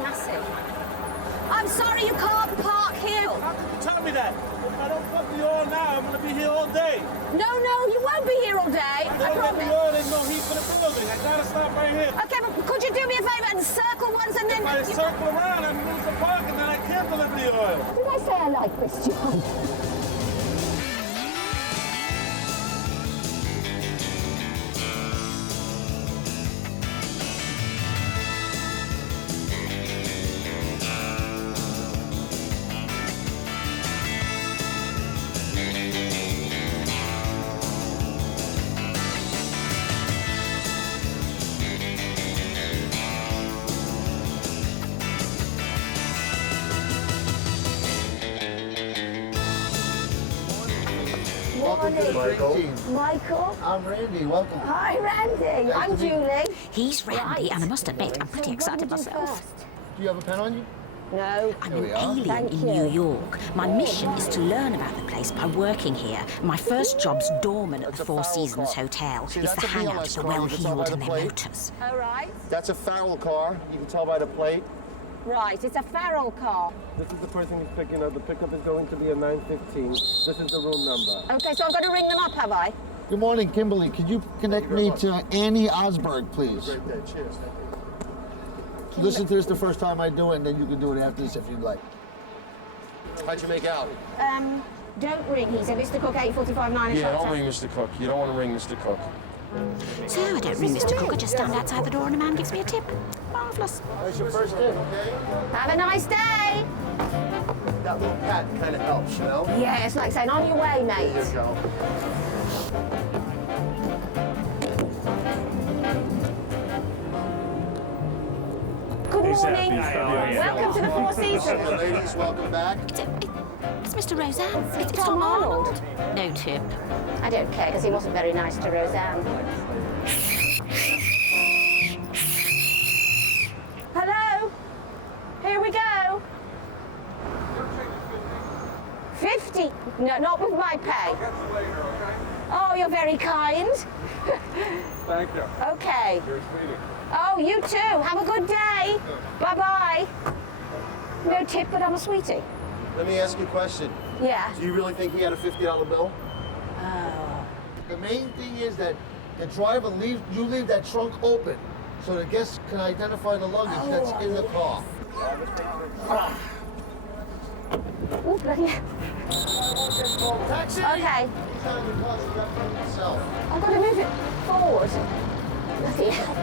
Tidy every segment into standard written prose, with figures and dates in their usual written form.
massive. I'm sorry you can't park here. Tell me that. If I don't pump the oil now, I'm going to be here all day. No, you won't be here all day. I promise. The oil, there's no heat for the building. I got to stop right here. Okay, but could you do me a favour and circle once and then... If I circle around and lose the park and then I can't deliver the oil. Did I say I like this job? Michael. I'm Randy, welcome. Hi, Randy. I'm Julie. He's Randy, and I must admit, I'm pretty excited myself. Do you have a pen on you? No. I'm an alien in New York. My mission is to learn about the place by working here. My first job's doorman at the Four Seasons Hotel. It's the hangout of the well-heeled and their motors. All right. That's a Farrell car. You can tell by the plate. Right, it's a Farrell car. This is the person he's picking up. The pickup is going to be a 915. This is the room number. Okay, so I've got to ring them up, have I? Good morning, Kimberly. Could you connect me to Annie Osberg, please? Great day. Cheers. Listen to this the first time I do it, and then you can do it after this if you'd like. How'd you make out? Don't ring. He said Mr. Cook, 8:45, Yeah, don't ring Mr. Cook. You don't want to ring Mr. Cook. So I don't ring Mr. Cook, I just stand outside the door and a man gives me a tip. Marvellous. That's your first tip, okay? Have a nice day. That little pat kind of helps, you know? Yeah, it's like saying, on your way, mate. There you go. Good morning. Welcome to the Four Seasons. Ladies, welcome back. It's Mr. Roseanne. It's Tom Arnold. No tip. I don't care, because he wasn't very nice to Roseanne. Hello? Here we go. 50? No, not with my pay. Oh, you're very kind. Thank you. Okay. You're sweetie. Oh, you too. Have a good day. Bye-bye. No tip, but I'm a sweetie. Let me ask you a question. Yeah. Do you really think he had a $50 bill? The main thing is that the driver you leave that trunk open so the guests can identify the luggage that's in the car. Oh, bloody hell. Taxi! Okay. He's not in your car, so you got to put it yourself. I've got to move it forward. Bloody hell.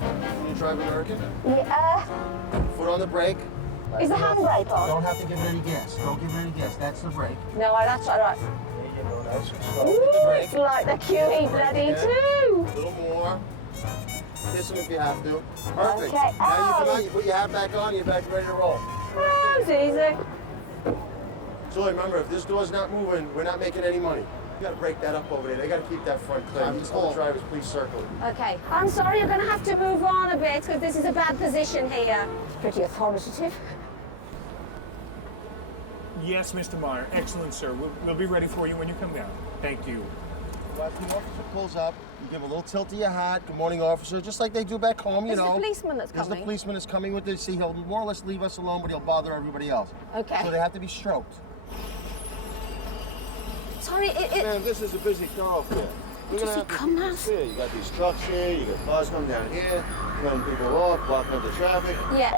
Can you drive American? Yeah, Foot on the brake. is the handbrake on? Don't have to give it any gas. Don't give it any gas. That's the brake. No, that's all right. There you go. That's Ooh, it's like the QE bloody too. A little more. Kiss him if you have to. Perfect. Okay. Now you come Oh. out, you put your hat back on, you're back ready to roll. Oh, it's easy. So remember, if this door's not moving, we're not making any money. You gotta break that up over there. They gotta keep that front clear. These all drivers, please circle. Okay. I'm sorry, you're going to have to move on a bit because this is a bad position here. Pretty authoritative. Yes, Mr. Meyer. Excellent, sir. We'll be ready for you when you come down. Thank you. Well, if the officer pulls up, you give a little tilt to your hat. Good morning, officer. Just like they do back home, you It's know. the policeman that's This is coming. the policeman that's coming with this. See, he'll more or less leave us alone, but he'll bother everybody else. Okay. So they have to be stroked. Sorry, Man, this is a busy thoroughfare. We're Does gonna he have to come keep now? this here. You got these trucks here, you got cars coming down here, cutting people off, blocking up the traffic. Yeah.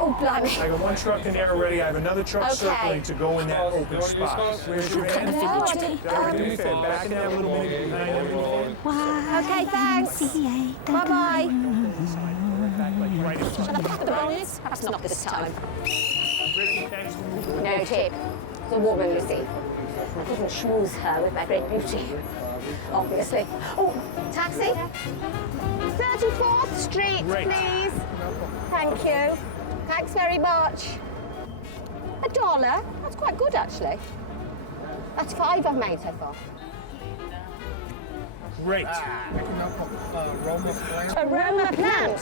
Oh, blimey. I got one truck in there already. I have another truck Okay. circling to go in that open spot. Where's your van? No, I didn't. Do me a favor. Back down a little bit behind everything. Okay, thanks. Bye-bye. Right in front. Shall I put the bonus? Perhaps not this time. Thanks. No tip. It's a woman, you see. I couldn't schmooze her with my great beauty. Obviously. Oh, taxi? 34th Street, Great. please. Thank you. Thanks very much. $1? That's quite good, actually. That's 5 I've made so far. Great. Aroma Plant.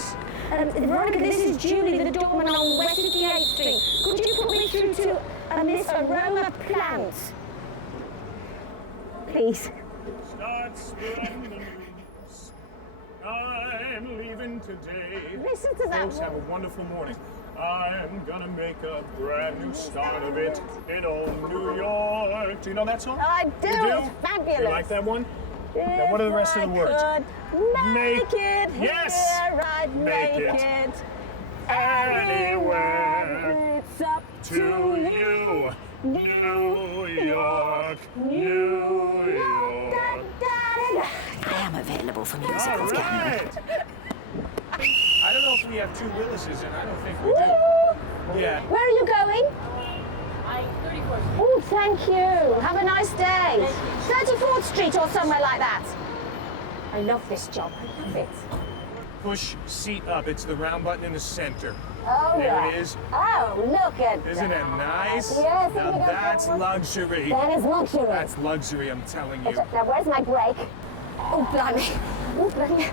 Veronica, this is Julie, the doorman on West 58th Street. Could you put me through to Miss Aroma Plant? Please. Starts from the news. I'm leaving today. Listen to that Folks, have a one. wonderful morning. I'm gonna make a brand new start of it in old New York. Do you know that song? I do. You do? It's fabulous. You like that one? Now, what are the rest of the words? Make it Yes. here, I'd Make make it it anywhere. It's up To you, New York, New York. I am available for musicals, All Cameron. right. I don't know if we have 2 Willises, and I don't think we do. Yeah. Where are you going? 34th Street. Oh, thank you. Have a nice day. 34th Street or somewhere like that. I love this job. I love it. Push seat up. It's the round button in the center. Oh, There yeah. it is. Oh, look at Isn't it nice? Yes, Now look at that's that. luxury. That is luxury. That's luxury, I'm telling you. Now, where's my break? Oh, blimey. Oh, blimey.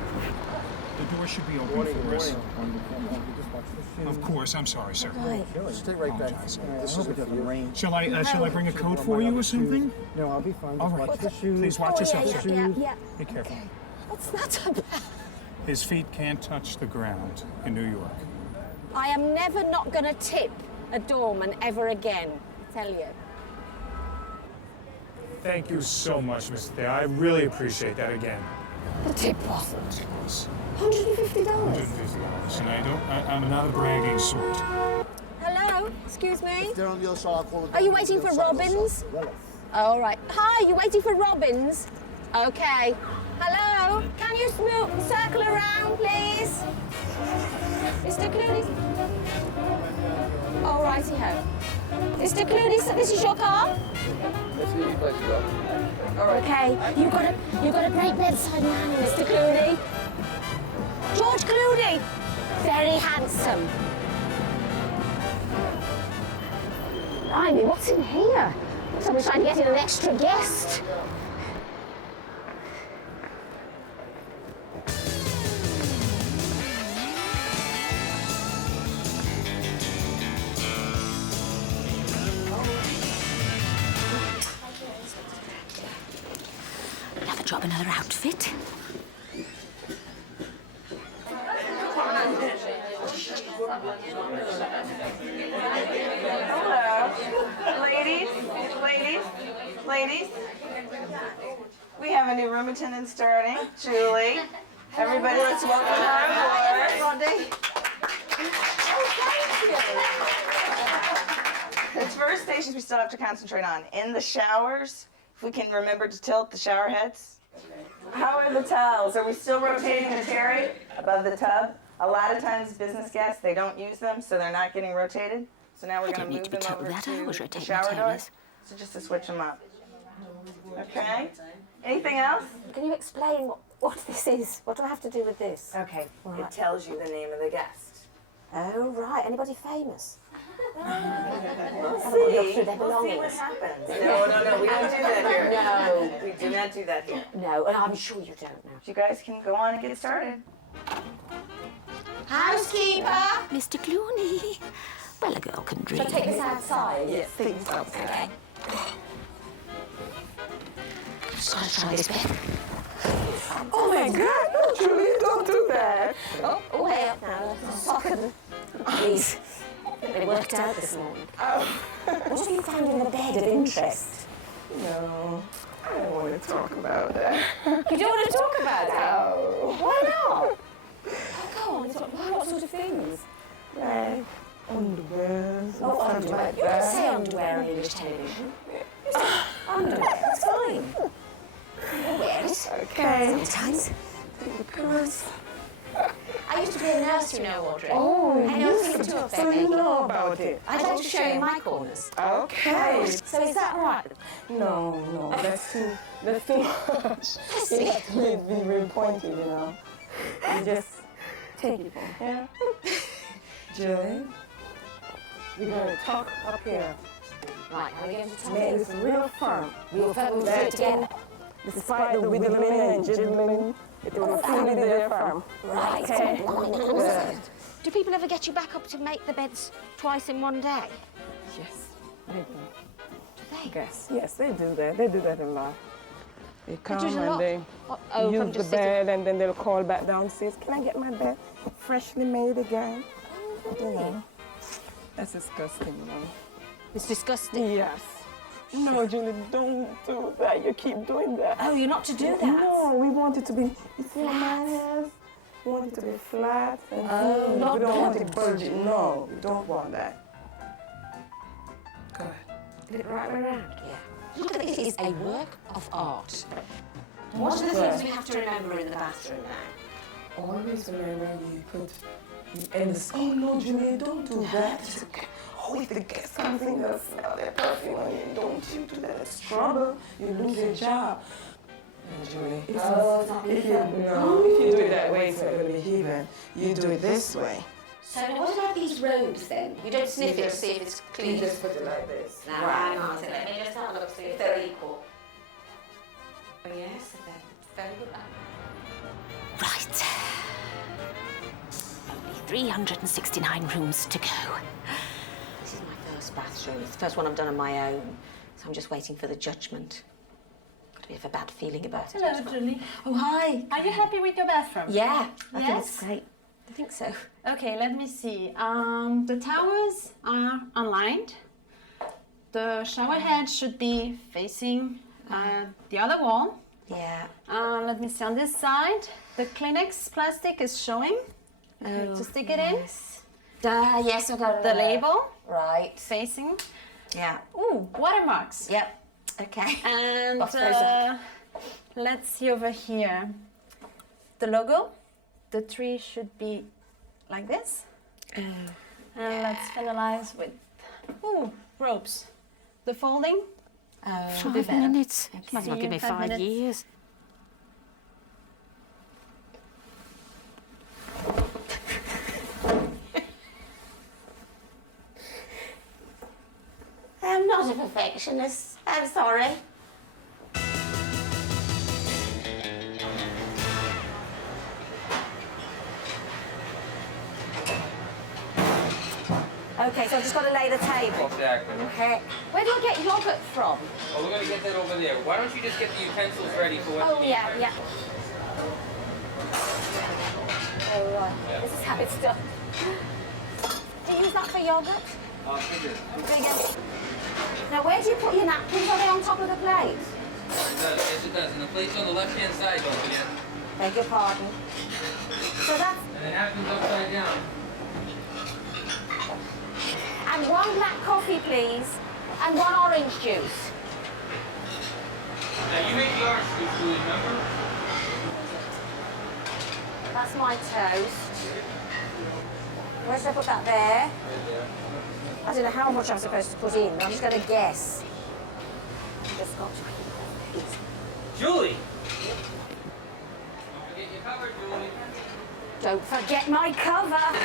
The door should be open for us. Of course, I'm sorry, sir. Stay right back. Apologize. This is the rain. Shall I bring a coat for you or something? No, I'll be fine. All Just right. watch the shoes. Please watch yourself, sir. Yeah. Be careful. What's that about? His feet can't touch the ground in New York. I am never not going to tip a doorman ever again, I tell you. Thank you so much, Mr. Thayer. I really appreciate that again. The tip wasn't. It was $150. $150, and I'm not a bragging sort. Hello, excuse me. They're on the other side. I'll call it. Are you waiting for Robbins? All right. Hi, you waiting for Robbins? Okay. Hello, can you circle around, please? Mr. Clooney? All righty-ho. Mr. Clooney, so this is your car? All right. Okay, you got a great bedside manner, Mr. Clooney. George Clooney, very handsome. Blimey, what's in here? Someone's trying to get in an extra guest. Another job, another outfit. Hello. Ladies. We have a new room attendant starting, Julie. Everybody, let's welcome her aboard. Rodney. The first stations we still have to concentrate on. In the showers, if we can remember to tilt the shower heads. How are the towels? Are we still rotating the terry above the tub? A lot of times business guests, they don't use them, so they're not getting rotated. So now we're going to move them over I always to the rotate shower my door. terrace. So just to switch them up. Okay? Anything else? Can you explain what this is? What do I have to do with this? Okay, Right. it tells you the name of the guest. Oh, right. Anybody famous? We'll Look see. through their We'll see what belongings. happens. No, we don't do that here. No. We do not do that here. No, and I'm sure you don't know. You guys can go on and get started. Housekeeper! Mr. Clooney. Well, a girl can dream. Shall I take this outside? Yes, please. Okay. Just gotta try this bit. Oh my God, Julie, don't do that. Oh, hey up now. Soccer. Please. They worked out this morning. What have you found in the bed of interest? No, I don't want to talk about that. You don't want to talk about it? No. Why not? Oh, go on. What sort of things? Like underwear. Oh, underwear. You can say underwear on English television. You say underwear. That's fine. You'll wear it. Okay. Sometimes. Because I used to be a nurse, you know, Audrey. Oh, I know things to affect so you me. know about it. I'd like to show you my corners. Okay. So is that right? No, that's too much. It would be very pointy, you know. You just take it from here. Julie, we're gonna talk up here. Right, now we're going to tell Make you. this real firm. We'll do it together. Despite the wiggling and jiggling, it will still be there firm. Right. Okay. Good. Do people ever get you back up to make the beds twice in one day? Yes, they do. Do they? Yes, yes, they do that. They do that a lot. They come do it a and lot? they Oh, from use the just sitting. bed, and then they'll call back downstairs. Can I get my bed freshly made again? Oh, You know. That's disgusting, you know. It's disgusting. Yes. No, Julie, don't do that. You keep doing that. Oh, you're not to do that? No, we want it to be, you see my hands? We want it to be flat and Oh, not we don't want bent. it bulging. No, we don't want that. Go ahead. Get it right around, yeah. Look at this, it's a work of art. What are the things we have to remember in the bathroom now? Always remember you put, and oh no, Julie, don't do that. Oh, if the guest comes in, they'll smell their perfume on you. Don't you do that. It's trouble. You lose your job. No, Julie, if you do it that way, it's not going to be even. You do it this way. So what about these robes then? You don't sniff it to see if it's You clean. just put it like this. Now, hang on a second. Let me just have a look, see if they're equal. Oh, yes, they're very good. Right. Only 369 rooms to go. This is my first bathroom. It's the first one I've done on my own. So I'm just waiting for the judgment. Got a bit of a bad feeling about it. Hello, Julie. Oh, hi. Are you happy with your bathroom? Yeah, I think it's Yes? great. I think so. Okay, let me see. The towels are unlined. The shower head should be facing the other wall. Yeah. Let me see on this side. The Kleenex plastic is showing. To stick it in. Yes, I've got The label Right. facing. Yeah. Ooh, watermarks. Yep. Okay. And Box frozen. let's see over here. The logo. The tree should be like this. And let's finalize with ropes. The folding. Should be 5 better. minutes. Okay. Might not See give you me in 5 5 minutes. years. I'm not a perfectionist. I'm sorry. Okay, so I've just got to lay the table. Exactly. Okay. Where do I get yogurt from? Oh, we're gonna get that over there. Why don't you just get the utensils ready for what Oh, you need yeah, first? yeah. Oh, right. This is how it's done. Do you use that for yogurt? Figure. Bigger. Now, where do you put your napkins? Are they on top of the plate? It does, yes it does. And the plate's on the left-hand side, don't forget. Beg your pardon. So that's... And the napkin's upside down. And one black coffee, please. And one orange juice. Now, you make the orange juice, Julie, remember? That's my toast. Where should I put that there? I don't know how much I'm supposed to put in. I'm just going to guess. Just got to... Julie! Don't forget your cover, Julie. Don't forget my cover.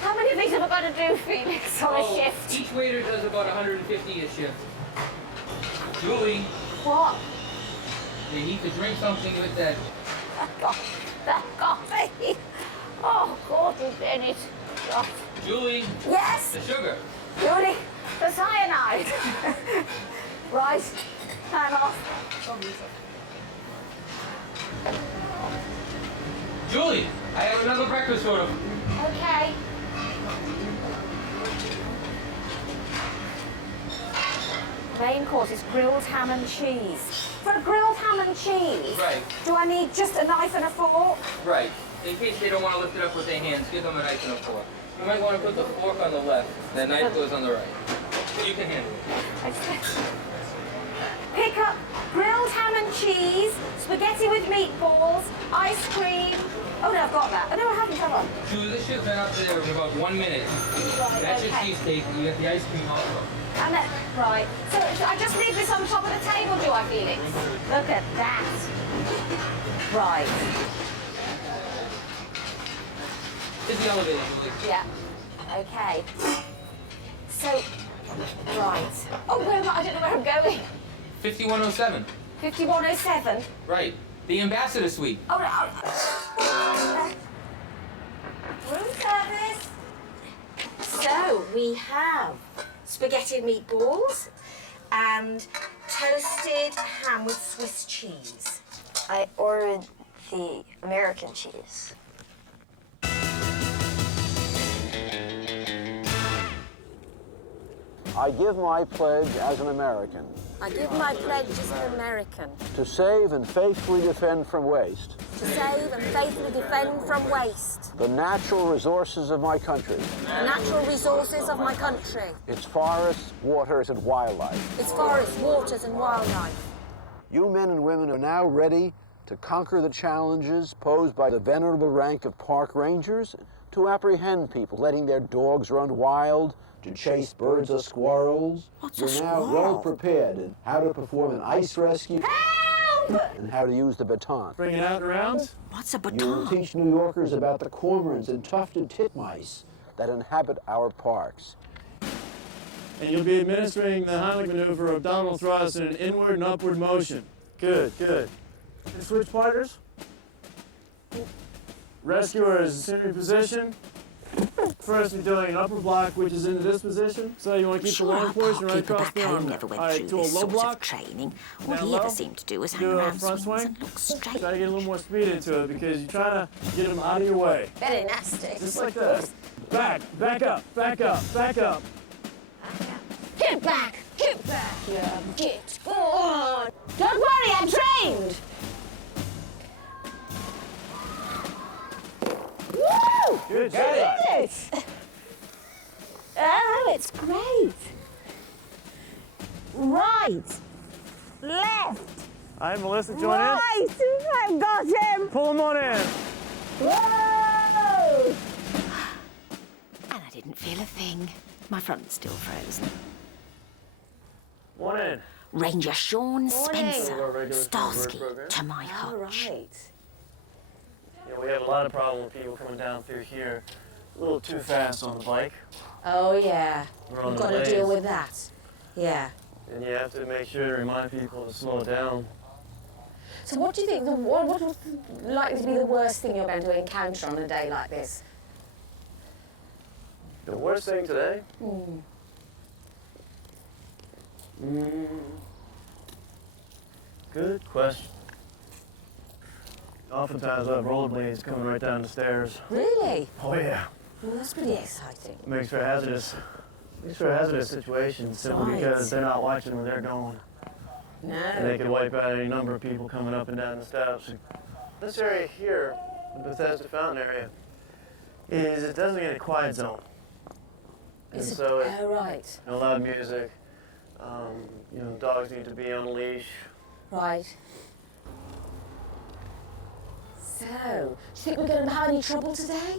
How many of these have I got to do, Felix, on a shift? Each waiter does about 150 a shift. Julie, What? you need to drink something with that. That coffee. Oh, Gordon Bennett. Oh. Julie, Yes, the sugar. Julie, the cyanide. Right, time off. Julie, I have another breakfast order. Okay. Main course is grilled ham and cheese. For a grilled ham and cheese, Right. do I need just a knife and a fork? Right. In case they don't want to lift it up with their hands, give them a knife and a fork. You might want to put the fork on the left. The knife goes on the right. You can handle it. Pick up grilled ham and cheese, spaghetti with meatballs, ice cream. Oh no, I've got that. Oh no, I haven't, have I? Julie, this should have been up there in about 1 minute. That's your okay. cheesesteak. You get the ice cream also. And then, right. So I just leave this on top of the table, do I, Felix? Look at that. Right. Here's the elevator, Julie. Yeah. Okay. So, right. Oh, where am I? I don't know where I'm going. 5107. 5107. Right. The ambassador suite. Oh, no. Room service. So we have spaghetti and meatballs and toasted ham with Swiss cheese. I ordered the American cheese. I give my pledge as an American. I give my pledge as an American. To save and faithfully defend from waste. To save and faithfully defend from waste. The natural resources of my country. The natural resources of my country. Its forests, waters, and wildlife. Its forests, waters, and wildlife. You men and women are now ready to conquer the challenges posed by the venerable rank of park rangers, to apprehend people letting their dogs run wild, to chase birds or squirrels. You're now well prepared in how to perform an ice rescue. Help! And how to use the baton. Bring it out around. What's a baton? You will teach New Yorkers about the cormorants and tufted titmice that inhabit our parks. And you'll be administering the Heimlich maneuver, abdominal thrust, in an inward and upward motion. Good, good. And switch partners. Rescuer is assume position. First, we're doing an upper block, which is into this position. So you want to keep the long portion right across the arm. Never went All right, through to a this low sort block. of training. All Down he low. ever seemed to do was hang Do a around front swings swing. and look straight. Try to get a little more speed into it because you're trying to get them out of your way. Very nasty. Just like this. Back, back up, back up, back up. Get back! Get back! Yeah, get on! Don't worry, I'm trained! Woo! Good Did it! Oh, it's great! Right! Left! All right, Melissa, join in. Right! I've got him! Pull him on in. Whoa! And I didn't feel a thing. My front's still frozen. One in. Ranger Sean Morning. Spencer, Starsky program. to my All hutch. right. You know, we have a lot of problem with people coming down through here a little too fast on the bike. Oh, yeah. We're on You've the got to deal lanes. with that. Yeah. And you have to make sure to remind people to slow down. So what do you think, what would likely to be the worst thing you're going to encounter on a day like this? The worst thing today? Good question. Oftentimes I have rollerblades coming right down the stairs. Really? Oh yeah. Well, that's pretty exciting. Makes for hazardous situations simply Right. because they're not watching where they're going. No. And they could wipe out any number of people coming up and down the steps. This area here, the Bethesda Fountain area, is a designated quiet zone. And Is it? so it, Oh, right. no loud music. You know, dogs need to be on a leash. Right. So, do you think we're going to have any trouble today?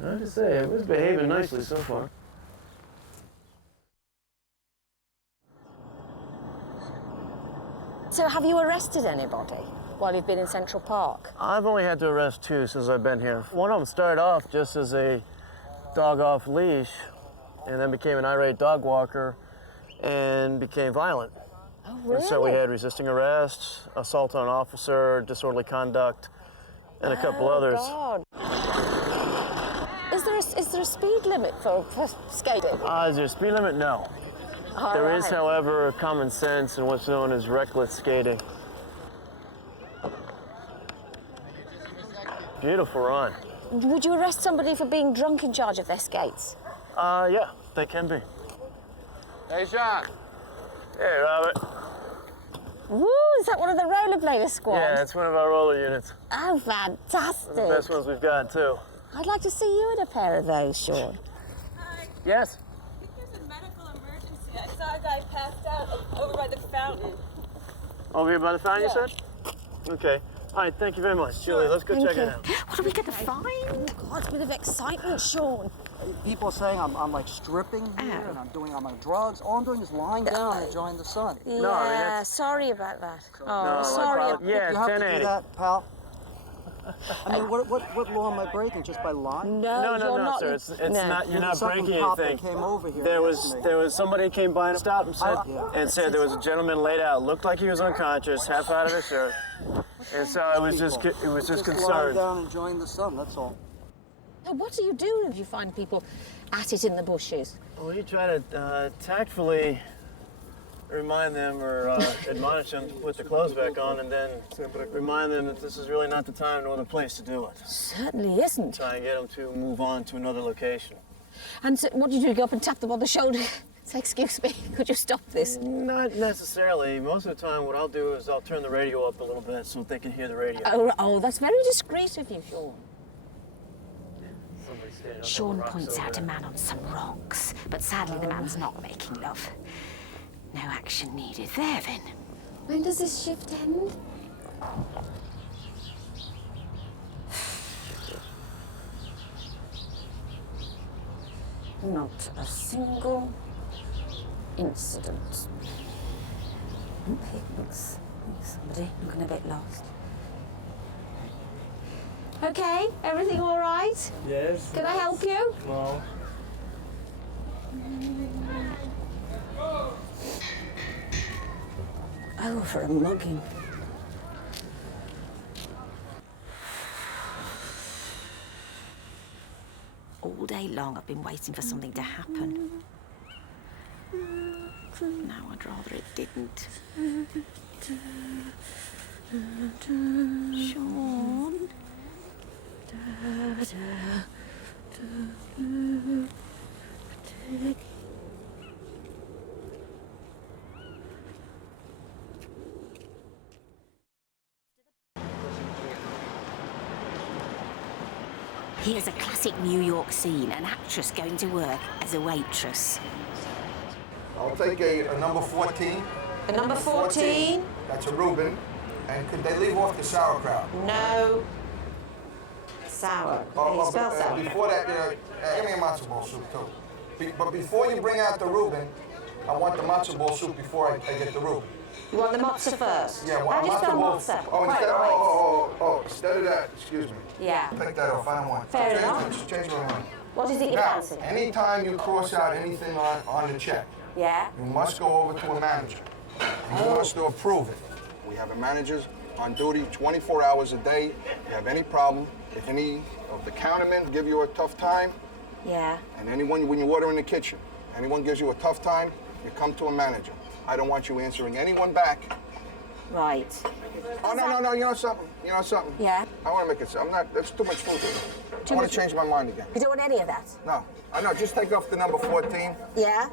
Hard to say, it was behaving nicely so far. So, have you arrested anybody while you've been in Central Park? I've only had to arrest 2 since I've been here. One of them started off just as a dog off leash and then became an irate dog walker and became violent. Oh, really? And so we had resisting arrest, assault on an officer, disorderly conduct, and a couple others. God. Is there a speed limit for skating? Is there a speed limit? No. There is, however, common sense and what's known as reckless skating. Beautiful run. Would you arrest somebody for being drunk in charge of their skates? Yeah, they can be. Hey, John. Hey, Robert. Woo, is that one of the rollerblader squad? Yeah, it's one of our roller units. Oh, fantastic. One of the best ones we've got, too. I'd like to see you in a pair of those, Sean. Yes? I think there's a medical emergency. I saw a guy passed out over by the fountain. Over here by the fountain, Yeah. you said? Okay. All right, thank you very much, Julie. Let's go check it out. What are we going to find? Oh, God, a bit of excitement, Sean. People are saying I'm like stripping here and I'm doing all my drugs. All I'm doing is lying down and enjoying the sun. Yeah, sorry about that. Oh, No, sorry. you have to do that, pal. I mean, what law am I breaking just by lying? No, sir. It's not. You're not breaking anything. Came over here There was somebody came by and stopped and said there was a gentleman laid out, looked like he was unconscious, half out of his shirt, and so it was just lying concerned. down enjoying the sun. That's all. So what do you do if you find people at it in the bushes? Well, you try to tactfully remind them or admonish them to put their clothes back on, and then remind them that this is really not the time nor the place to do it. Certainly isn't. Try and get them to move on to another location. And so what do you do? Go up and tap them on the shoulder? Say, excuse me, could you stop this? Not necessarily. Most of the time, what I'll do is I'll turn the radio up a little bit so they can hear the radio. Oh, that's very discreet of you, Sean. Sean points out a man on some rocks, but sadly the man's not making love. No action needed there, then. When does this shift end? Not a single incident. Thanks. Somebody looking a bit lost. Okay, everything all right? Yes. Can I help you? No. Oh, for a mugging. All day long I've been waiting for something to happen. Now I'd rather it didn't. Sean? Here's a classic New York scene, an actress going to work as a waitress. I'll take a number 14. A number 14? That's a Reuben. And could they leave off the sauerkraut? No. Sour. Can you spell sour? Before that, give me a matzo ball soup too. But before you bring out the Reuben, I want the matzo ball soup before I get the Reuben. You want the matzo first? Yeah, How do you spell matzo? Oh, instead of that, excuse me. Yeah. Take that off, I don't want it. Fair enough. Change my mind. What is it you Now, fancy? anytime you cross out anything on the check, Yeah. you must go over to a manager. And you must approve it. We have a manager on duty 24 hours a day. If you have any problem, if any of the countermen give you a tough time, Yeah. and anyone, when you order in the kitchen, anyone gives you a tough time, you come to a manager. I don't want you answering anyone back. Right. Oh, no, you know something? Yeah. I want to make it, that's too much food. I want to change my mind again. You don't want any of that? No, I know, just take off the number 14. Yeah.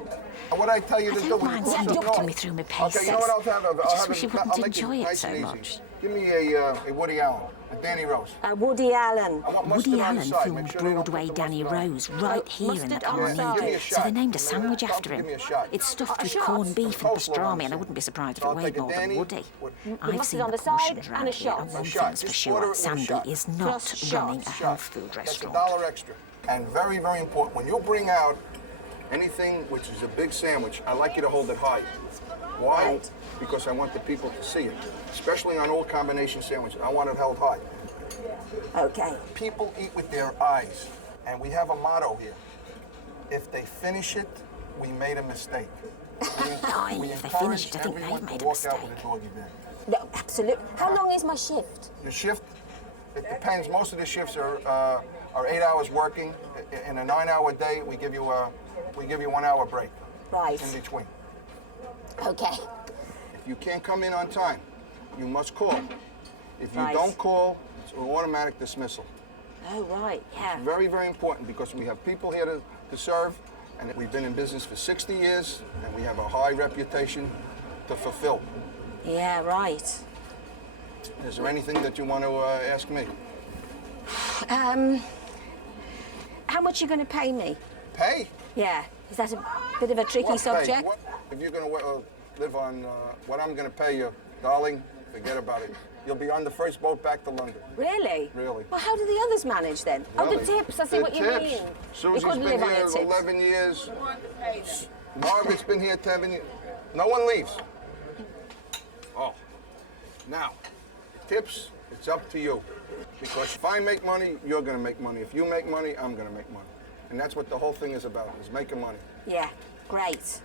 And what I tell you to do... I don't mind seducting me through my paces. Okay, you know what I'll have? I just wish you I'll wouldn't make it enjoy it nice so and easy. much. Give me a Woody Allen, a Danny Rose. Woody Allen. I want Woody mustard on Allen the side. filmed Make sure they don't Broadway put the Danny mustard on. Rose right here in the mustard on the Colony, side. Give me a so shot. they named a sandwich after him. Give me a shot. It's stuffed with shot? corned beef and Coleslaw on pastrami, and I the wouldn't be surprised if So it I'll weighed take a more than Danny Woody. I've mustard seen on the the side portions and around a here, shot. and one A shot. thing's for Just order sure, it with a Sandy shot. is not Just running a shots. health food That's restaurant. $1 extra. And very, very important, when you bring out anything which is a big sandwich, I like you to hold it high. Why? Right. Because I want the people to see it. Especially on all combination sandwiches, I want it held high. Okay. People eat with their eyes, and we have a motto here. If they finish it, we made a mistake. We If they finish it, I think everyone they've made to a walk out mistake. with a doggy bag. No, absolutely. How long is my shift? Your shift, it depends. Most of the shifts are 8 hours working. In a 9-hour day, we give you a 1 hour break. Right. In between. Okay. If you can't come in on time, you must call. If you Right. don't call, it's an automatic dismissal. Oh, right. Yeah. Very, very important because we have people here to serve, and we've been in business for 60 years, and we have a high reputation to fulfill. Yeah, right. Is there anything that you want to ask me? How much are you going to pay me? Pay? Yeah. Is that a bit of a tricky What pay? subject? What, if you're going to live on what I'm going to pay you, darling, forget about it. You'll be on the first boat back to London. Really? Really. Well, how do the others manage then? Oh, the Really? tips. I see The what you tips. mean. Susie's you couldn't been live on here your tips. 11 years. Margaret's been here 10 years. No one leaves. Oh. Now, tips, it's up to you. Because if I make money, you're going to make money. If you make money, I'm going to make money. And that's what the whole thing is about, is making money. Yeah, great.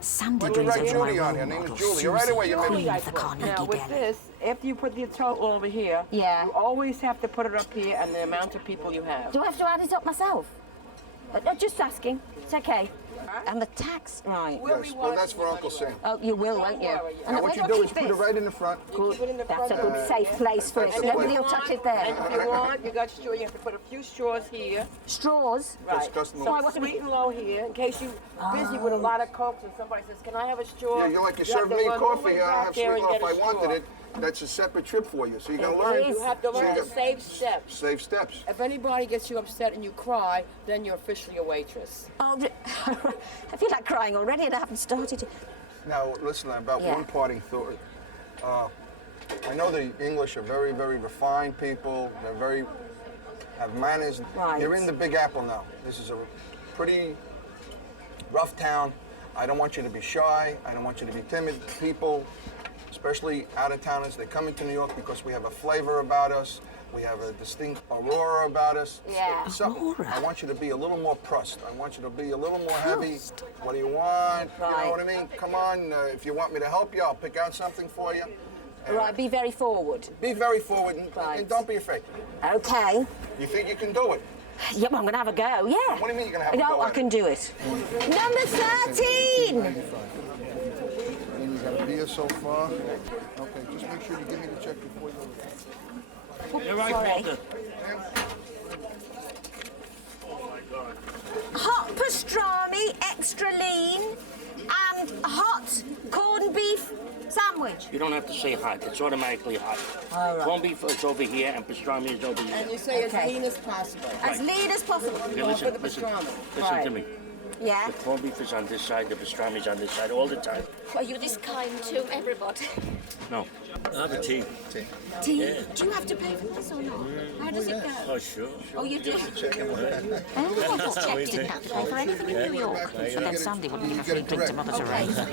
Sandy Why do you brings write over my Julie on role here? Her name is model, Julie. Susie, Right away, you make Queen of the Carnegie Now with Deli. this, after you put the total over here, Yeah. you always have to put it up here and the amount of people you have. Do I have to add it up myself? Just asking. It's okay. And the tax, right? Yes, well, that's for Uncle Sam. Oh, you will, won't you? And what you do is put it right in the front. Good. That's a good safe place for it. That's the Nobody place. will touch it there. And if you want, you got straw. You have to put a few straws here. Straws? That's custom. So sweet and low here, in case you're busy with a lot of cokes and somebody says, "Can I have a straw?" Yeah, you're like, you have serve to me run all the coffee, way I back have there sweet and low if get I a straw. wanted it. That's a separate trip for you. So you gotta learn. You have to learn to save steps. Save steps. If anybody gets you upset and you cry, then you're officially a waitress. Oh, I feel like crying already and I haven't started. Now, listen, about one parting thought. I know the English are very, very refined people. They're have manners. Right. You're in the Big Apple now. This is a pretty rough town. I don't want you to be shy. I don't want you to be timid. People, especially out-of-towners, they come into New York because we have a flavor about us. We have a distinct aurora about us. Yeah. So I want you to be a little more pressed. I want you to be a little more heavy. What do you want? Right. You know what I mean? Come on. If you want me to help you, I'll pick out something for you. Right, be very forward. Be very forward and don't be afraid. Okay. You think you can do it? Yeah, well, I'm going to have a go, yeah. What do you mean you're going to have a No, go I at can do it. Number 13! And you got a beer so far? Okay, just make sure you give me the check before you go. You're right, Walter. Hot pastrami, extra lean, and hot corned beef sandwich. You don't have to say hot. It's automatically hot. All right. Corned beef is over here and pastrami is over here. And you say as lean as possible. As lean as possible. Okay, Go listen, for the listen, pastrami. listen to me. Yeah. The corned beef is on this side, the pastrami is on this side all the time. Are you this kind to everybody? No. I'll have a tea. Tea? Yeah. Do you have to pay for this or not? How does it go? Oh, sure. Oh, you do? Just check him out. Everyone just checked didn't have to pay for anything in New York. Yeah. Then Sandy wouldn't give a free drink to Mother Teresa.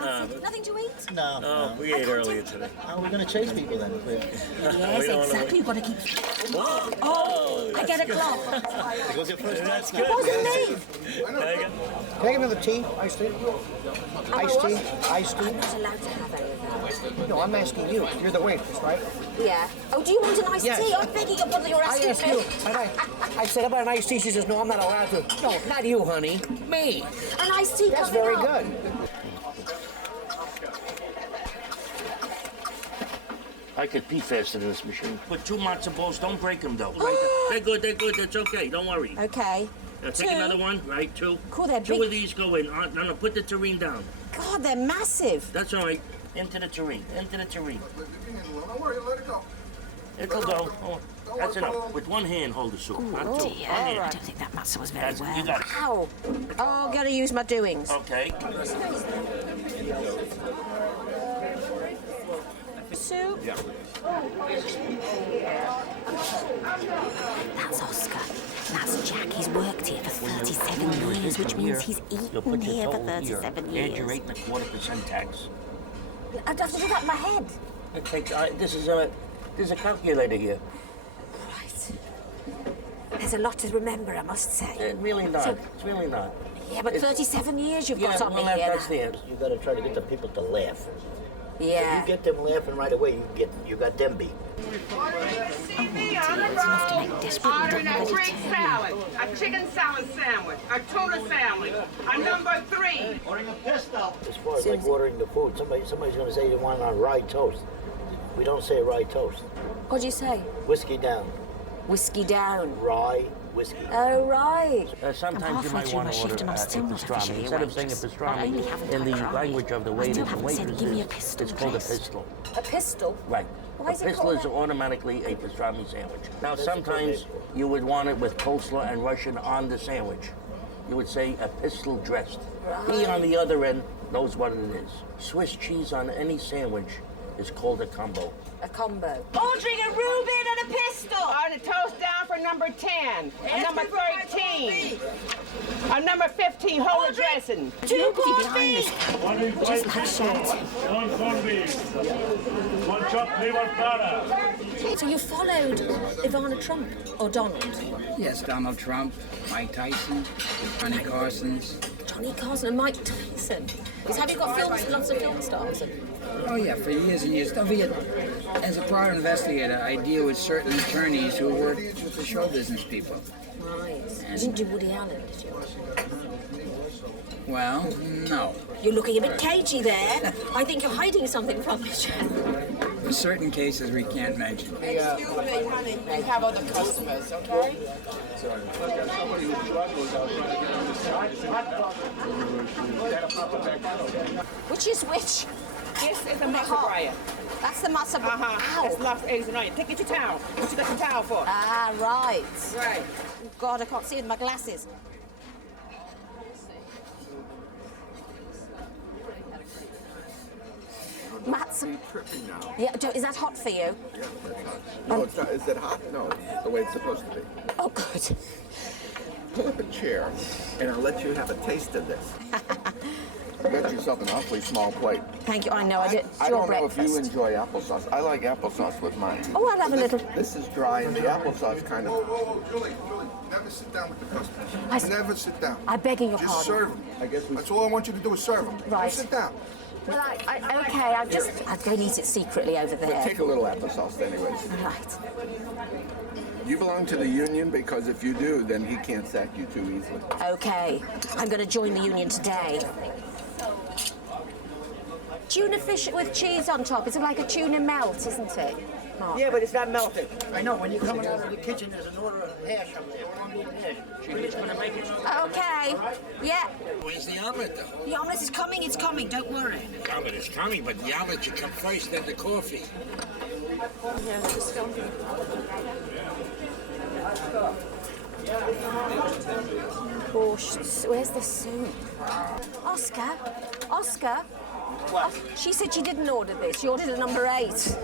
Nothing to eat? No, we ate earlier today. Oh, we're going to chase people then. Yes, exactly. You've got to keep... Oh, I get a clock. Go get first. That's good. What's his name? Can I get another tea? Iced tea? Iced tea? Iced tea? I'm not allowed to have any of that. No, I'm asking you. You're the waitress, right? Yeah. Oh, do you want an iced Yes. tea? I'm thinking of what you're asking I asked me. you. I said about an iced tea. She says, no, I'm not allowed to. No, not you, honey. Me. An iced tea That's coming very up. good. I could pee faster than this machine. Put 2 matzo balls, don't break them though. They're good, it's okay, don't worry. Okay. Now take 2. another one, right, 2. Cool, they're 2 big. of these go in. No, put the tureen down. God, they're massive. That's all right. Into the tureen, into the tureen. Don't worry, let it go. It'll go. Oh, that's enough. With one hand, hold the soup, not 2. Oh, One dear. hand. I don't think that matzo was very That's- well. you got it. Ow. Oh, I'm going to use my doings. Okay. Soup. Yeah. That's Oscar. That's Jack. He's worked here for 37 years, which means he's You'll eaten put your here for total 37 here. Add years. your 8.25% tax. I'd have to do that in my head. It takes, there's a calculator here. Right. There's a lot to remember, I must say. Really not. So- It's really not. Yeah, but 37 years you've got on me well, here. that's the answer. You got to try to get the people to laugh. Yeah. If you get them laughing right away, you got them beat. Ordering a Greek salad, a chicken salad sandwich, a tuna sandwich, a number 3. Ordering a pistol. As far as like ordering the food, somebody's going to say they want it on rye toast. We don't say rye toast. What do you say? Whiskey down. Whiskey down. Rye whiskey. Oh, right. Sometimes you might want to order a pastrami. Instead of saying a pastrami, in the language of the waiters and waitresses, it's called a pistol. A pistol? Right. Why A is it pistol called is that? automatically a pastrami sandwich. Now, sometimes you would want it with coleslaw and Russian on the sandwich. You would say a pistol dressed. He on the other end knows what it is. Swiss cheese on any sandwich is called a combo. A combo. Ordering a Reuben and a pistol. And a toast down for number 10. A number 13. A number 15, whole dressing. 2 coffees. Just like shouting. 1 corned beef. 1 chopped liver platter. So you followed Ivana Trump or Donald? Yes, Donald Trump, Mike Tyson, Johnny Carson's. Johnny Carson and Mike Tyson. Because have you got lots of film stars? Oh yeah, for years and years. Don't forget, as a prior investigator, I deal with certain attorneys who work with the show business people. Right. You didn't do Woody Allen, did you? Well, no. You're looking a bit cagey there. I think you're hiding something from me, Jen. In certain cases, we can't mention. Excuse me, honey. We have other customers, okay? Which is which? This is the muscle briar. That's the muscle. Uh-huh. Ow. It's lost eggs and onion. Take your towel. What you got your towel for? Ah, right. Right. Oh, God, I can't see with my glasses. Matt's. Tripping now. Yeah, is that hot for you? Yeah, that's hot. No, it's not. Is it hot? No, it's the way it's supposed to be. Oh, good. Pull up a chair, and I'll let you have a taste of this. Get yourself an awfully small plate. Thank you. I know. It's I your don't breakfast. know if you enjoy applesauce. I like applesauce with mine. Oh, I'll have a little. This is dry, and the applesauce kind of. Julie, never sit down with the customers. Never sit down. I beg your Just pardon. serve them. I guess that's all I want you to do is serve them. Right. Just sit down. Well, okay. I'd go and eat it secretly over there. But take a little applesauce anyways. Right. You belong to the union because if you do, then he can't sack you too easily. Okay. I'm going to join the union today. Tuna fish with cheese on top. It's like a tuna melt, isn't it? Mark? Yeah, but it's not melted. I know, when you're coming out of the kitchen, there's an order of hash up there. We're on the hash. We're just gonna make it. Okay. Yeah. Where's the omelet, though? The omelette is coming. It's coming. Don't worry. The omelet is coming, but the omelet should come first, then the coffee. Gosh, where's the soup? Oscar? What? She said she didn't order this. She ordered a number 8.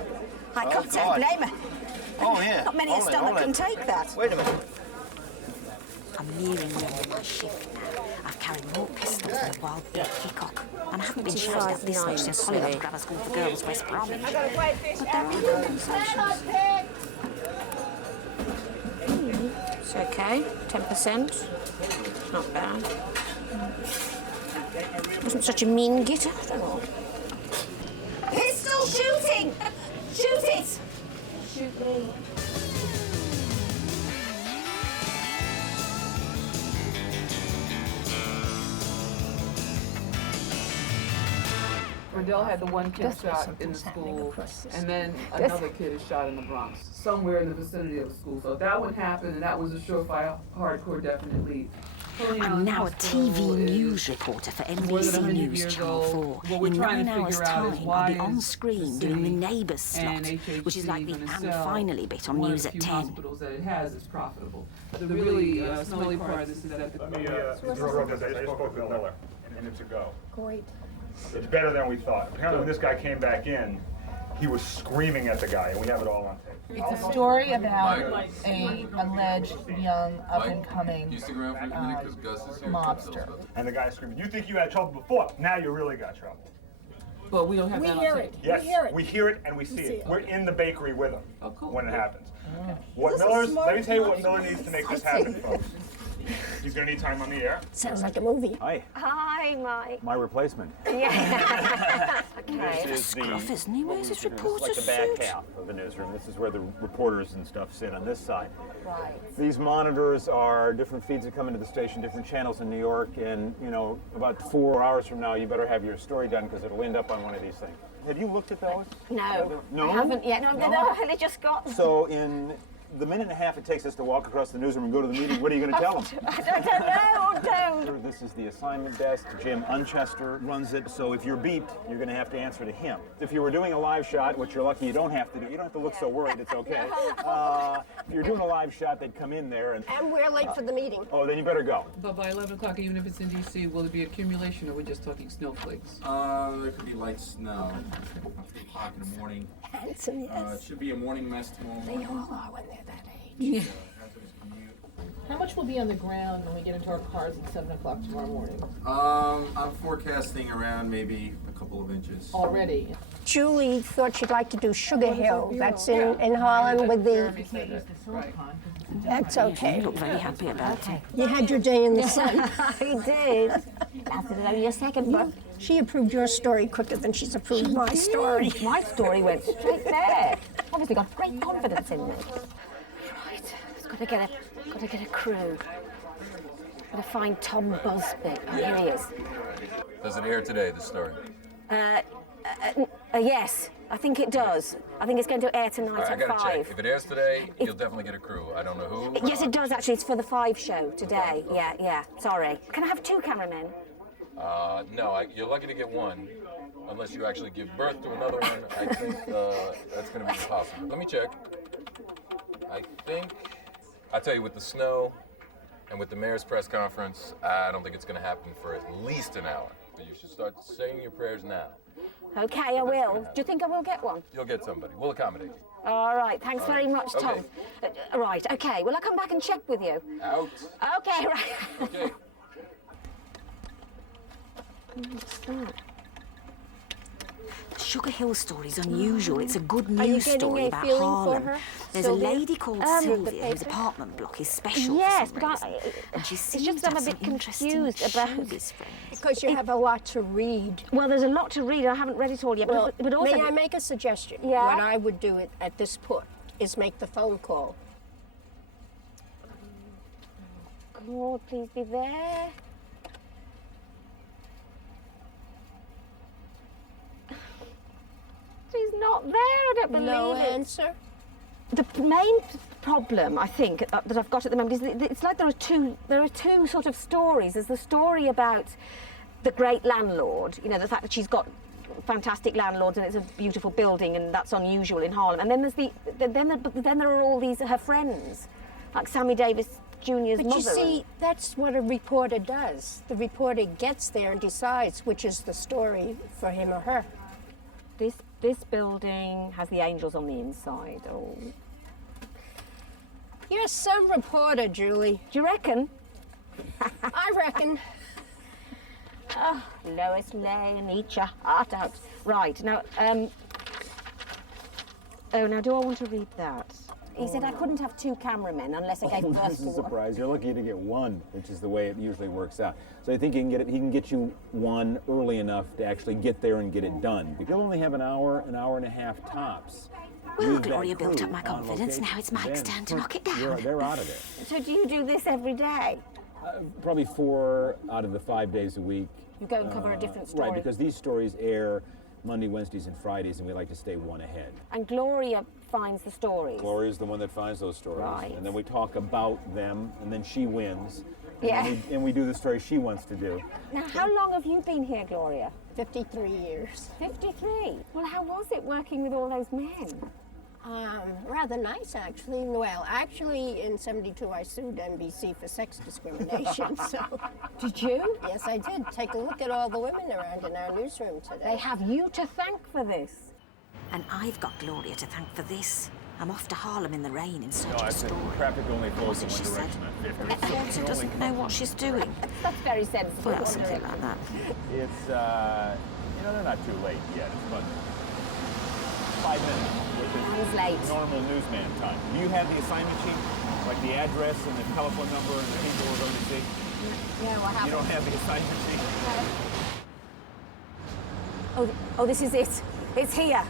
I can't God. blame her. Oh, yeah. Not many a Hold it, stomach hold can it. take that. Wait a minute. I'm nearing the end of my shift now. I've carried more pistols than a wild bear peacock. And I haven't been shouted at this much since Hollywood Grammar School for Girls West Bromwich. I got a whitefish. But there are compensations. It's okay. 10%. Not bad. Wasn't such a mean git after all. Pistol shooting! Shoot it! Shoot me. Rendell had the one kid shot in the school, and then another kid is shot in the Bronx, somewhere in the vicinity of the school. So if that one happened, and that was a surefire, hardcore, definite lead. I'm now a TV news reporter for NYC News Channel 4. In 9 hours' time, I'll be on screen doing the Neighbours slot, which is like the and finally bit on news at 10. Hospitals that it has is profitable. The really smelly part of this is that Let me interrupt this. I just spoke with Miller minutes ago. Great. It's better than we thought. Apparently when this guy came back in, he was screaming at the guy, and we have it all on tape. It's a story about a alleged young up-and-coming mobster. And the guy screaming, "You think you had trouble before? Now you really got trouble." But we don't have We that on hear tape. it. Yes, We hear it. we hear it and we see it. We're in the bakery with him when it happens. What This is Miller's, smart. let me tell you what Miller needs to make this happen, folks. He's gonna need time on the air. Sounds like a movie. Hi, Hi, Mike. my replacement. Yeah. This is Scruff, isn't he? Where's his reporter like the back suit? half of the newsroom. This is where the reporters and stuff sit on this side. Right. These monitors are different feeds that come into the station, different channels in New York, and you know, about 4 hours from now, you better have your story done because it'll end up on one of these things. Have you looked at those? No, No? I haven't yet. No, I've only just got. So in the minute and a half it takes us to walk across the newsroom and go to the meeting, what are you going to tell them? I don't know. This is the assignment desk. Jim Unchester runs it. So if you're beeped, you're going to have to answer to him. If you were doing a live shot, which you're lucky you don't have to do, you don't have to look so worried. It's okay. If you're doing a live shot, they'd come in there and we're late for the meeting. Oh, then you better go. But by 11 o'clock, even if it's in D.C., will it be accumulation or we're just talking snowflakes? There could be light snow. 3 o'clock in the morning. Handsome, yes. It should be a morning mess tomorrow They morning. all are when they're that age. Yeah. How much will be on the ground when we get into our cars at 7 o'clock tomorrow morning? I'm forecasting around maybe a couple of inches. Already? Julie thought she'd like to do Sugar Hill. That's in Harlem with the... That's okay. You look very happy about it. You had your day in the sun. I did. After only a second, but She approved your story quicker than she's approved my story. My story went straight there. Obviously got great confidence in me. Right, I've got Got to get a crew. Got to find Tom Busby. Oh, here he is. Does it air today, the story? Yes, I think it does. I think it's going to air tonight I at gotta 5. check. If it airs today, you'll definitely get a crew. I don't know who. Yes, it does actually. It's for the 5 show today. Yeah. Sorry. Can I have 2 cameramen? No, you're lucky to get one. Unless you actually give birth to another one, I think that's going to be impossible. Let me check. I think, I'll tell you, with the snow and with the mayor's press conference, I don't think it's going to happen for at least an hour. But you should start saying your prayers now. Okay, I will. Do you think I will get one? You'll get somebody. We'll accommodate you. All right. Thanks All very right. much, Tom. Okay. Right. Okay. Will I come back and check with you? Out. Okay. Right. Okay. What's that? The Sugar Hill story's unusual. It's a good Are you news getting story a about feeling Harlem. for her, There's Sylvia? a lady called The Sylvia whose paper? apartment block is special Yes, for some but reason. And she it's seems just to I'm have a bit some interesting confused about showbiz friends. Because you have a lot to read. Well, there's a lot to read. I haven't read it all yet. Well, but also, may I make a suggestion? Yeah. What I would do at this point is make the phone call. God, please be there. She's not there. I don't believe No it. answer? The main problem, I think, that I've got at the moment is that it's like there are two sort of stories. There's the story about the great landlord, you know, the fact that she's got fantastic landlords and it's a beautiful building and that's unusual in Harlem. And then then there are all these her friends, like Sammy Davis Jr.'s But mother. you see, that's what a reporter does. The reporter gets there and decides which is the story for him or her. This building has the angels on the inside. Oh. You're some reporter, Julie. Do you reckon? I reckon. Oh, Lois Lane, eat your heart out. Right, now, now do I want to read that? He said I couldn't have 2 cameramen unless I gave birth This to is a one. surprise. You're lucky to get one, which is the way it usually works out. So I think he can get you one early enough to actually get there and get it done. You'll only have an hour and a half tops. Well, With that Gloria built up crew my on confidence. location. Now it's Mike's Then turn to knock it down. They're out of there. So do you do this every day? Probably 4 out of the 5 days a week. You go and cover a different story? Right, because these stories air Monday, Wednesdays, and Fridays, and we like to stay one ahead. And Gloria finds the stories? Gloria's the one that finds those stories. Right. And then we talk about them, and then she wins. Yeah. And we do the story she wants to do. Now, how long have you been here, Gloria? 53 years. 53? Well, how was it working with all those men? Rather nice, actually. Well, actually, in '72, I sued NBC for sex discrimination. So. Did you? Yes, I did. Take a look at all the women around in our newsroom today. They have you to thank for this. And I've got Gloria to thank for this. I'm off to Harlem in the rain in search No, of I a said story. traffic only flows in She one said. direction at 50. Walter doesn't know what she's doing. That's very sensible. Well, something like that. It's, they're not too late yet. It's about 5 minutes, which Sounds is late. normal newsman time. Do you have the assignment sheet? Like the address and the telephone number and the people we're going to see? No, I haven't. You don't have the assignment sheet? Oh, this is it. It's here.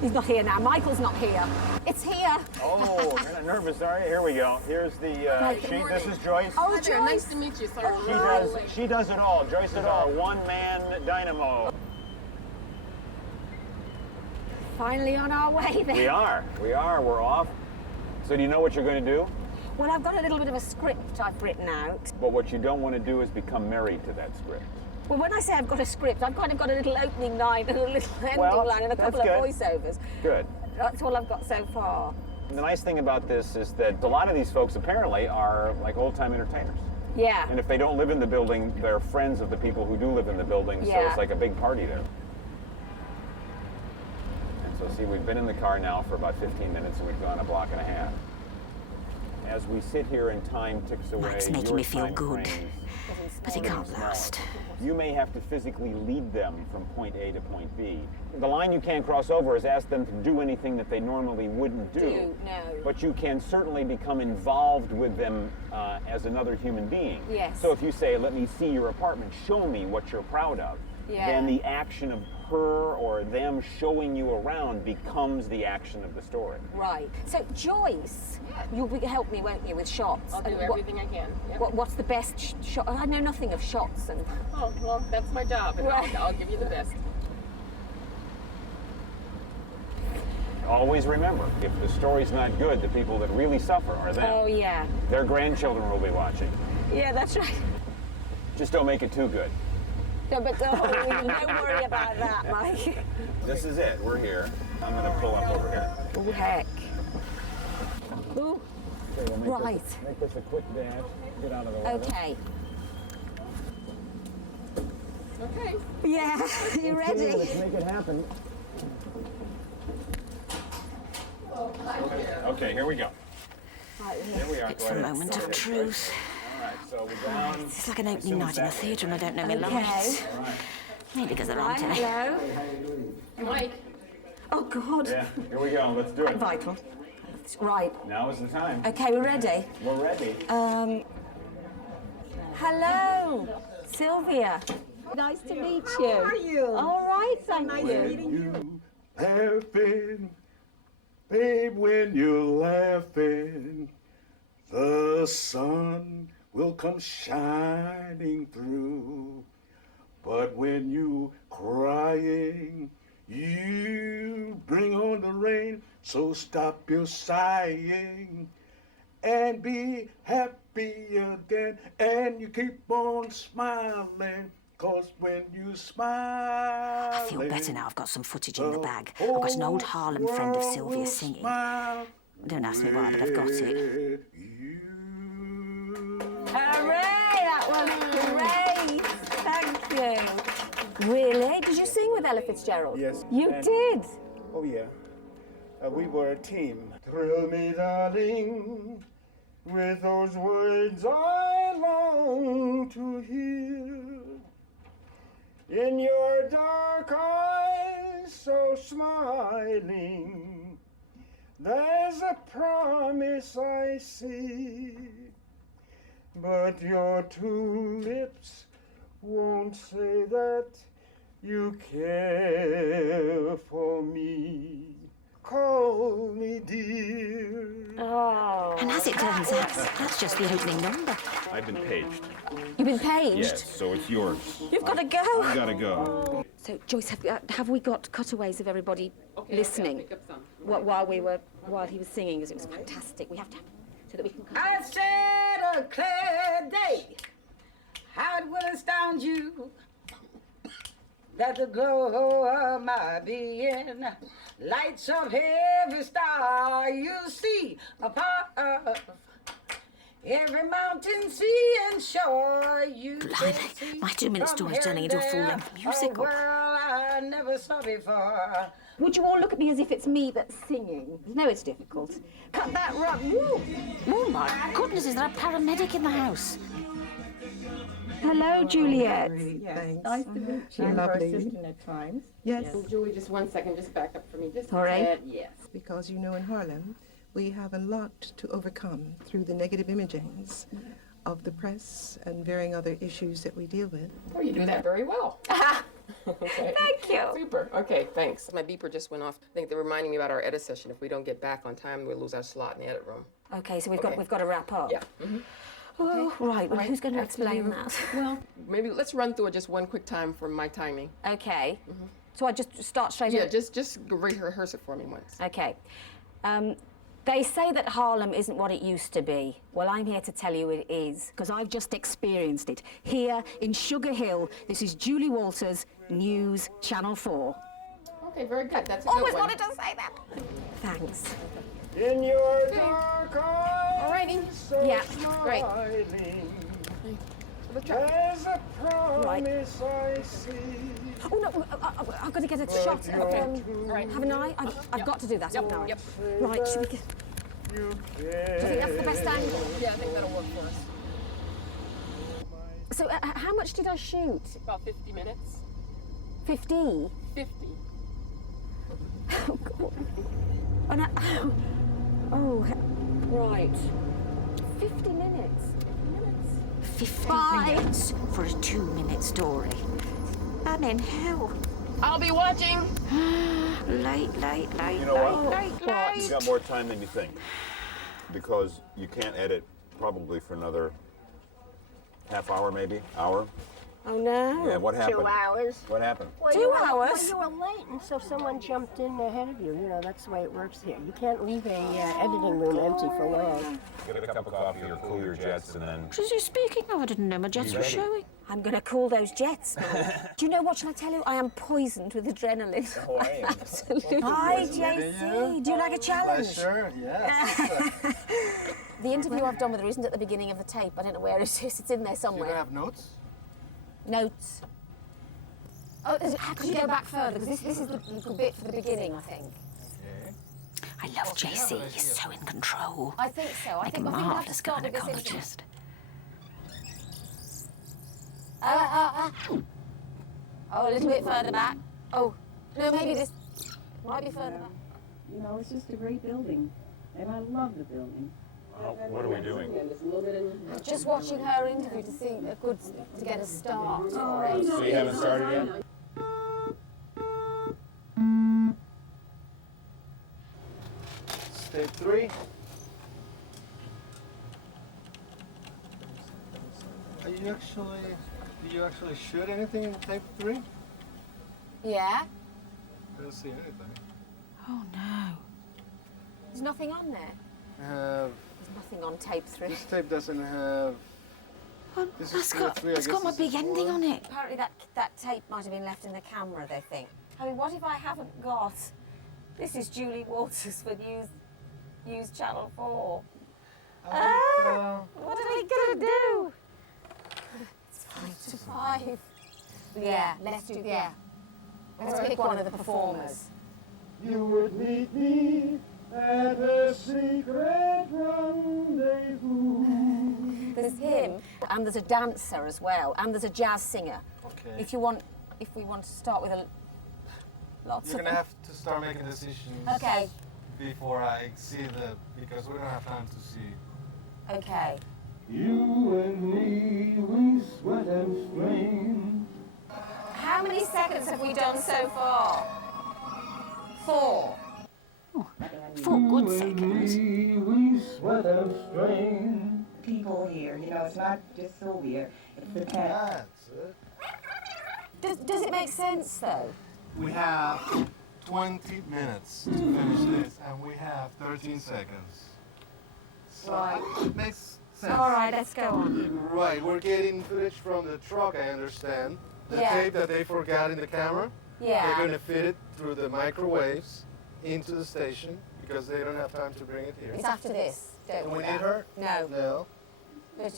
He's not here now. Michael's not here. It's here. Oh, you're not nervous, are you? Here we go. Here's the sheet. This is Joyce. Oh, Joyce. Nice to meet you, sir. She does it all. Joyce is our one-man dynamo. Finally on our way then. We are. We're off. So do you know what you're going to do? Well, I've got a little bit of a script I've written out. But what you don't want to do is become married to that script. Well, when I say I've got a script, I've kind of got a little opening line and a little ending line and a couple of voiceovers. Good. That's all I've got so far. The nice thing about this is that a lot of these folks apparently are like old-time entertainers. Yeah. And if they don't live in the building, they're friends of the people who do live in the building, so Yeah. it's like a big party there. And so see, we've been in the car now for about 15 minutes and we've gone a block and a half. As we sit here and time ticks away, Mike's making your me feel time good. frames, But it can't last. you may have to physically lead them from point A to point B. The line you can't cross over is ask them to do anything that they normally wouldn't do. No. But you can certainly become involved with them as another human being. Yes. So if you say, let me see your apartment, show me what you're proud of, Yeah. then the action of her or them showing you around becomes the action of the story. Right. So, Joyce, you'll help me, won't you, with shots? I'll do And everything I can. Yep. What's the best shot? I know nothing of shots and. Oh, well, that's my job, and Right. I'll give you the best. Always remember, if the story's not good, the people that really suffer are them. Oh, yeah. Their grandchildren will be watching. Yeah, that's right. Just don't make it too good. No, but don't worry about that, Mike. This is it. We're here. I'm going to pull up over here. Oh, heck. Ooh. Okay, we'll make Right. Make this a quick dash. Get out of the way. Okay. Okay. Yeah, you ready? Let's make it happen. Okay, here we go. Right, Here we are. It's the moment of truth. All right, so we're down. It's like an opening night in the theatre and I don't know my Okay. lines. Maybe because they're on Right, today. hello. Mike. Oh, God. Yeah, here we go. Let's do it. Vital. Right. Now is the time. Okay, we're ready. We're ready. Hello, Sylvia. Nice to meet you. How are you? All right, thank you. You laughing, babe, when you're laughing, the sun will come shining through. But when you crying, you bring on the rain. So stop your sighing and be happy again. And you keep on smiling. 'Cause when you smile, I feel better now I've got some footage in the bag. I've got an old Harlem friend of Sylvia's singing. Don't ask me why, but I've got it. Hooray, that was great. Thank you. Really? Did you sing with Ella Fitzgerald? Yes. You did? Oh, yeah. We were a team. Thrill me, darling, with those words I long to hear. In your dark eyes, so smiling, there's a promise I see. But your two lips won't say that you care for me. Call me dear. Oh. And as it turns out, that's just the opening number. I've been paged. You've been paged? Yes, so it's yours. You've got to go. I've got to go. So, Joyce, have we got cutaways of everybody listening? Pick up some. While he was singing, because it was fantastic. We have to, so that we can. I said a clear day, how it will astound you that the glow of my being lights up every star you see above. Every mountain, sea, and shore you can see. My 2-minute story is turning into a full-length musical. A world I never saw before. Would you all look at me as if it's me that's singing? No, it's difficult. Cut that rug. Woo. Oh my goodness, is there a paramedic in the house? Hello, Juliet. Yes. Nice to meet you. I'm her assistant at times. Yes. And Julie, just 1 second, just back up for me. Just Sorry. a bit. Yes. Because you know in Harlem, we have a lot to overcome through the negative imagings of the press and varying other issues that we deal with. Oh, you do that very well. Okay. Thank you. Super. Okay, thanks. My beeper just went off. I think they're reminding me about our edit session. If we don't get back on time, we'll lose our slot in the edit room. Okay, so we've got to wrap up. Yeah. Mm-hmm. Oh, right. Well, who's going to After explain you. that? Well, maybe let's run through it just one quick time for my timing. Okay. So I just start straight Yeah, in? just rehearse it for me once. Okay. They say that Harlem isn't what it used to be. Well, I'm here to tell you it is, because I've just experienced it. Here in Sugar Hill, this is Julie Walters, News, Channel 4. Okay, very good. That's a Always good one. wanted to say that. Thanks. In your dark eyes, Alrighty. so Yeah, great. smiling, Let's try. there's a promise I see. Oh, no, I've got to get a shot of Right. haven't I? I've got to do that, haven't I? Yep. Right, should we get... You Do you think that's the best angle? Yeah, I think that'll work for us. So, how much did I shoot? About 50 minutes. 50? 50. Oh, God. And right. 50 minutes. 50 minutes for a 2-minute story. I'm in hell. I'll be watching. Late. You know what? You got more time than you think, because you can't edit probably for another half hour, maybe hour. Oh no. Yeah, what happened? 2 hours. What happened? Well, 2 Well, hours? you were late, and so someone jumped in ahead of you. You know, that's the way it works here. You can't leave a editing room empty for long. Get a cup of coffee or cool your jets, and then. What is he speaking of? I didn't know my jets were showing. I'm going to cool those jets. Do you know what shall I tell you? I am poisoned with adrenaline. Oh, I am. Absolutely. Hi, JC. Do you like a challenge? Sure, yes. The interview I've done with her isn't at the beginning of the tape. I don't know where it is. It's in there somewhere. Do you have notes? Notes. Oh, could you go back further? Because this is the bit for the beginning, I think. I love JC. He's so in control. I think so. I think a we'll have to marvellous start with this gynecologist. Oh, a little bit further back. Oh, no, maybe this might be further back. You know, it's just a great building, and I love the building. What are we doing? Just watching her interview to see to get a start for it. So you haven't started yet? Tape 3. Do you actually shoot anything in tape 3? Yeah. I don't see anything. Oh no. There's nothing on there. There's nothing on tape 3. This tape doesn't have. Oh, it's got my big ending on it. Apparently that tape might have been left in the camera, they think. I mean, what if I haven't got... This is Julie Walters for News Channel 4. What are we going to do? It's 5 to 5. Yeah, let's do, yeah. Let's pick one of the performers. You would meet me at a secret rendezvous. There's him, and there's a dancer as well, and there's a jazz singer. Okay. If we want to start with lots You're of gonna have to start making decisions. Okay. Before I see because we don't have time to see. Okay. You and me, we sweat and strain. How many seconds have we done so far? 4. Oh, 4 good seconds. We sweat and strain. People here, you know, it's not just Sylvia, it's the cat. Does it make sense though? We have 20 minutes to finish this, and we have 13 seconds. So Right. it makes sense. All right, let's go on. Right, we're getting footage from the truck, I understand. The Yeah. tape that they forgot in the camera. Yeah. They're going to fit it through the microwaves into the station because they don't have time to bring it here. It's after this, don't Do we? we need her? No. No.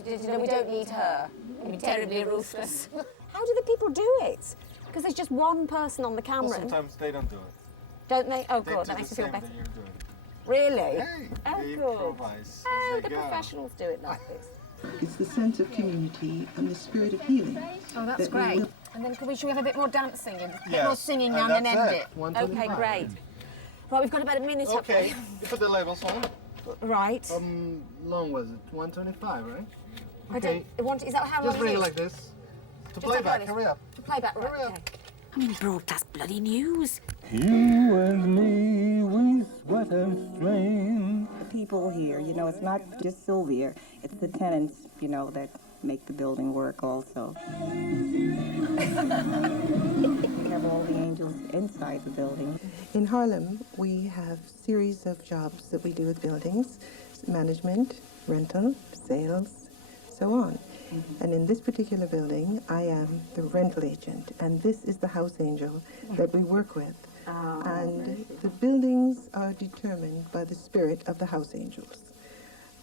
Did you know we don't need her? We'd be terribly ruthless. How do the people do it? Because there's just one person on the Well, camera. sometimes they don't do it. Don't they? Oh, They good. do That makes the me feel same better. that you're doing. Really? Hey, Oh, they good. improvise Oh, as the they go. professionals do it like this. It's the sense of community and the spirit of healing. Oh, that's that we great. will- And then should we have a bit more dancing and a bit Yeah, more singing and and then that's end it. it? 125. Okay, great. Right, we've got about a minute. Okay, you put the labels on. Right. Long was it? 125, right? I don't want. Is that how long Just bring it it is? like this. To Just play like back, this. hurry up. To play back, right? Hurry up. Okay. I mean, broadcast bloody news. You and me, we sweat and strain. The people here, you know, it's not just Sylvia, it's the tenants, you know, that make the building work also. We have all the angels inside the building. In Harlem, we have series of jobs that we do with buildings, management, rental, sales, so on. And in this particular building, I am the rental agent, and this is the house angel that we work with. And the buildings are determined by the spirit of the house angels.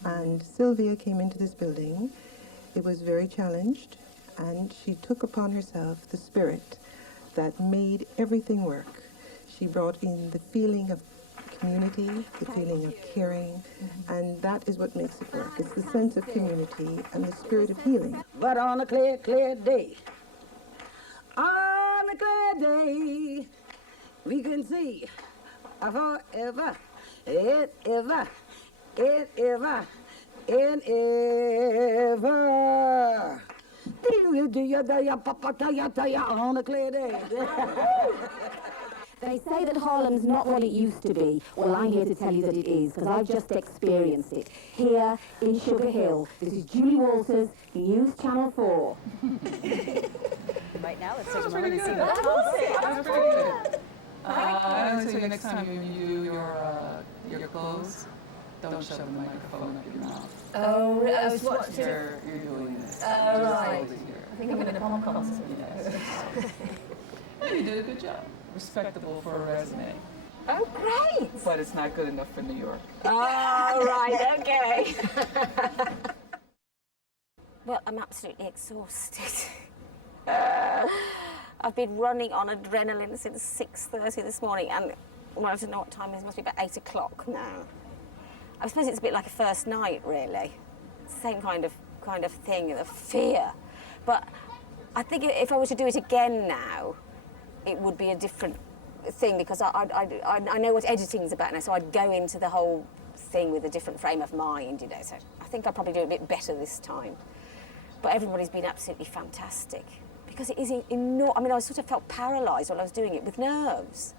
And Sylvia came into this building. It was very challenged, and she took upon herself the spirit that made everything work. She brought in the feeling of community, the feeling of caring, and that is what makes it work. It's the sense of community and the spirit of healing. But on a clear, clear day, on a clear day, we can see forever, and ever, and ever, and ever. on a clear day. They say that Harlem's not what it used to be. Well, I'm here to tell you that it is, because I've just experienced it. Here in Sugar Hill. This is Julie Walters, News Channel 4. Right now, let's take a moment and see That was pretty good. I would say next time you do your clothes, don't shove the microphone up your mouth. Oh, what? You're doing this. Oh, Just right. hold it here. I think I'm in a podcast. You did a good job. Respectable for a resume. Oh, great. But it's not good enough for New York. Oh, right, okay. Well, I'm absolutely exhausted. I've been running on adrenaline since 6:30 this morning, and well, I don't know what time it is. It must be about 8 o'clock now. I suppose it's a bit like a first night, really. Same kind of thing, the fear. But I think if I were to do it again now, it would be a different thing, because I know what editing's about now, so I'd go into the whole thing with a different frame of mind, you know. So I think I'll probably do it a bit better this time. But everybody's been absolutely fantastic, because it is enormous. I mean, I sort of felt paralysed while I was doing it with nerves,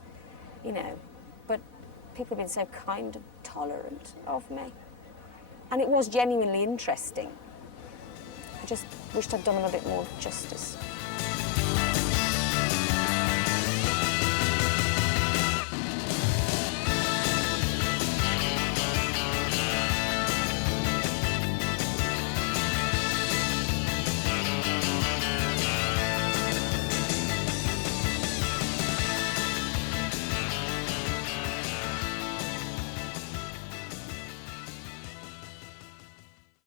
you know. But people have been so kind and tolerant of me. And it was genuinely interesting. I just wished I'd done them a bit more justice.